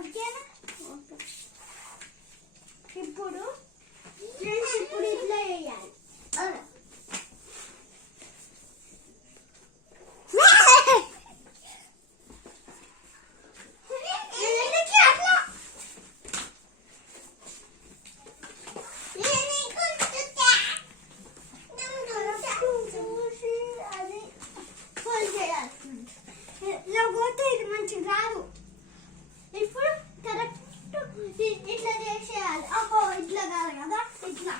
ఓకేనా? ఇప్పుడు ఫ్రెండ్స్ ఇప్పుడు ఇట్లా వేయాలి. లేకపోతే ఇది మంచిగా రాదు. ఇప్పుడు కరెక్ట్ ఇట్లా చేసేయాలి. అబ్బో ఇట్లా కాదు కదా, ఇట్లా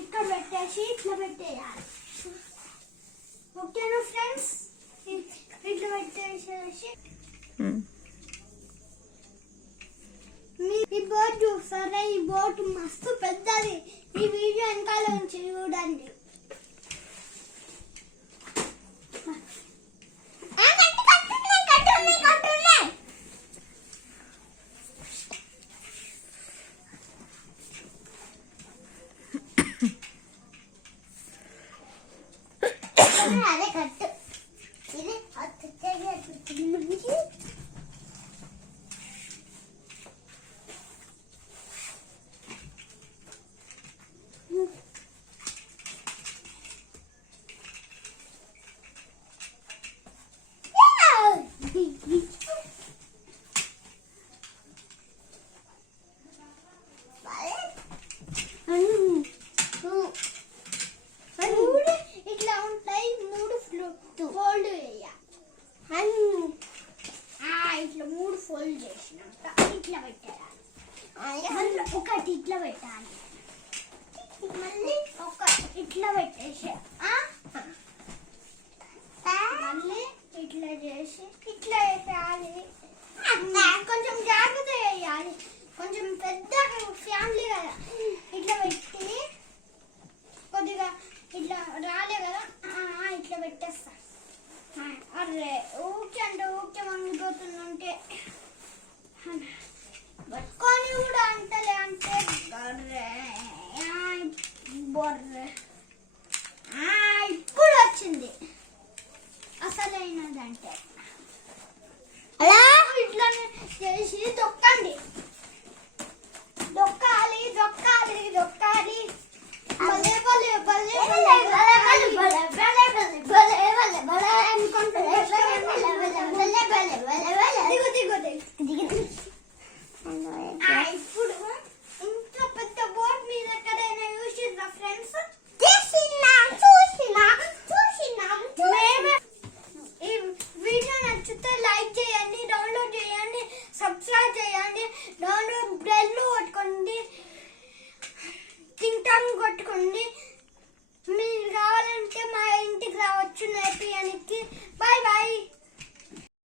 ఇక్కడ పెట్టేసి ఇట్లా పెట్టేయాలి. ఓకేనా ఫ్రెండ్స్? ఇట్లా పెట్టేసేసి ఈ బోట్ చూస్తారా? ఈ బోట్ మస్తు పెద్దది. ఈ వీడియో వెనకాల నుంచి చూడండి. అదే కట్టు. ఇది ఇట్లా ఉంటాయి. 3 ఫోల్డ్ వేయాలి. ఇట్లా 3 ఫోల్డ్ చేసినాక ఇట్లా పెట్టాలి. మళ్ళీ ఒకటి ఇట్లా పెట్టాలి. మళ్ళీ ఒక ఇట్లా పెట్టేసి మళ్ళీ ఇట్లా చేసి ఇట్లా వేయాలి. కొంచెం జాగ్రత్త వేయాలి. కొంచెం పెద్ద ఫ్యామిలీ కదా. ఇట్లా పెట్టి కొద్దిగా ఇట్లా రాలే కదా, ఇట్లా పెట్టేస్తా. అర్రే ఊకే అంటే ఊకే వంగిపోతుందంటే పట్టుకొని కూడా అంటలే అంటే బర్రే బొర్రే. ఇప్పుడు వచ్చింది అసలైనదంటే. అలా ఇట్లానే చేసి దొక్కండి. దొక్కాలి దొక్కాలి దొక్కాలి. భలే భలే భలే భలే భలే భలే భలే భలే భలే భలే అనుకుంటా. దిగు దిగు దిగు. ఇప్పుడు ఇంత పెద్ద బోట్ మీద ఎక్కడైనా యూజ్ చేద్దాం ఫ్రెండ్స్. ఈ వీడియో నచ్చితే లైక్ చేయండి, డౌన్లోడ్ చేయండి, సబ్స్క్రైబ్ చేయండి, డౌన్లోడ్ బెల్